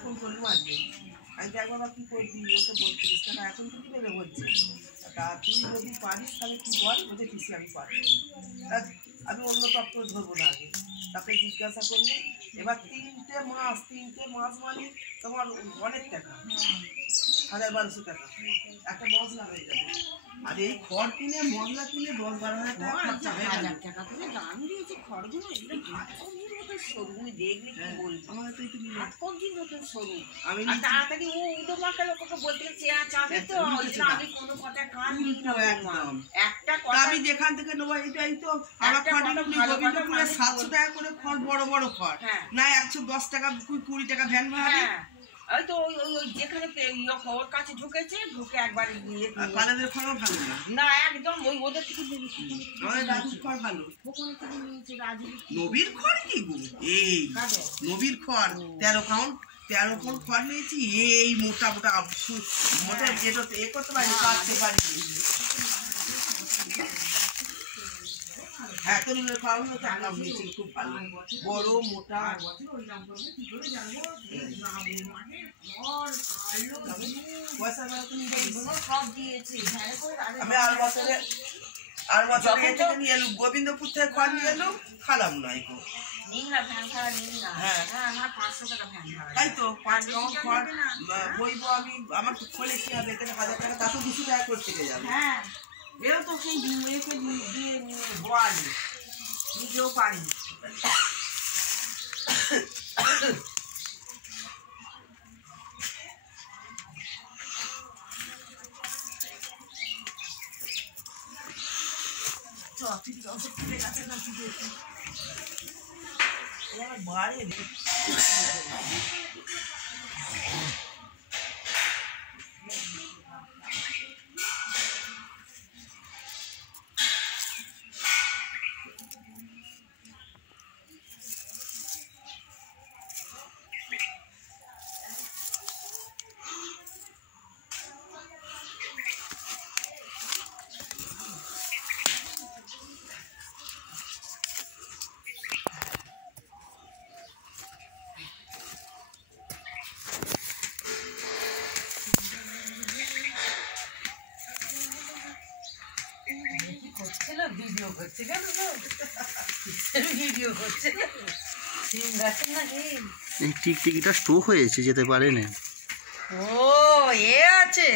phone করবো আজকে আমি দেখবো না কি করবি ওকে বলছিস কেন এখন তো কি নেবে বলছি তা তুই যদি পারিস তাহলে কি বল বলতে পিসি আমি পারবো আমি অন্য তত্ত্ব ধরবো না আগে তাকে জিজ্ঞাসা করলে এবার 3টে মাস মানে তোমার অনেক টাকা 1000-1200 টাকা একটা মশলা হয়ে যাবে আর এই খড় কিনে মশলা কিনে 10-12 হাজার টাকা খরচা হয়ে গেল টাকা করে দাম দিয়েছে খড়গুলো এগুলো হাতকড়ির মতো সরু দেখবি কি বলবি আমার তো একটু হাতকড়ির মতো সরু আমি তাড়াতাড়ি ও উদো মাকে লোককে বলতে চেয়া চাবে তো আমি কোনো কথা কান দিই না একদম একটা কথা আমি যেখান থেকে নেবো এটাই তো আমার খড় গোবিন্দপুরে 700 টাকা করে খড় বড় বড় খড় না 110 টাকা 20 টাকা ভ্যান ভাড়া ওই তো ওই যেখানে ওর কাছে ঢুকেছে ঢুকে একবার গিয়ে পালাদের খড়ও ভালো না না একদম ওই ওদের থেকে আমাদের রাজুর খড় ভালো ওখানে থেকে নিয়েছে রাজু নবীর খড় কি গো এই নবীর খড় 13 পাউন্ড খড় নিয়েছি এই মোটা মোটা মোটা যেটা এ করতে পারি কাটতে পারি হ্যাঁ তরুণের খাওয়ানো টাকা নিয়েছি খুব ভালো বড় মোটা সব দিয়েছি আমি আর বছরে নিয়ে এলুম গোবিন্দপুর থেকে খড় নিয়ে এলুম খালাম না এগো তাই তো 5 টাকা খড় বইবো আমি আমার খোলে কি হবে এখানে 1000 টাকা তাতে 200 টাকা করে থেকে যাবে হ্যাঁ এও তো সেই মেয়েকে দিয়ে বয়ালি নিজেও পারি বাড়ি ভিডিও করছে কেন ভিডিও করছে এই টিকটিকিটা স্ট্রোক হয়েছে যেতে পারে না ও এ আছে